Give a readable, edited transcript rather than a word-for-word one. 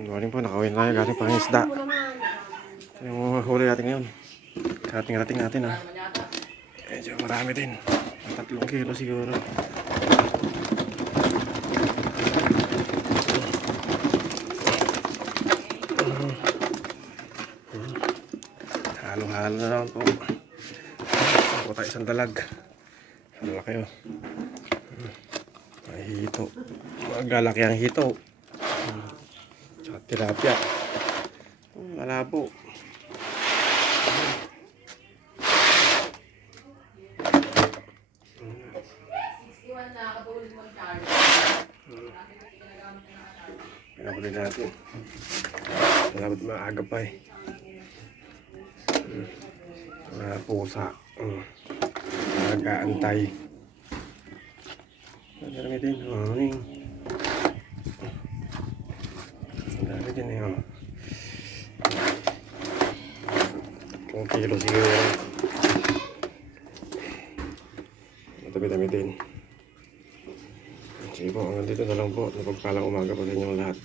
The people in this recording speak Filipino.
Galing po, nakawin tayo. Galing pang isda. Ito yung mga huli natin ngayon. Rating natin ha. Medyo marami din. 3 kilo siguro. Halo-halo na lang po. Ako tayo isang dalag. Hala kayo. May hito. Magalaki ang hito. Tsaka tilapia. Malabo. Pinapulin natin. Malabot maaga pa eh. Mga pusa. Nag-aantay. Marami din. Marami din eh. 3 kilo siguro. Matami-tami din. Sige po, hanggang dito na lang po. Napagpalang umaga po sa inyong lahat.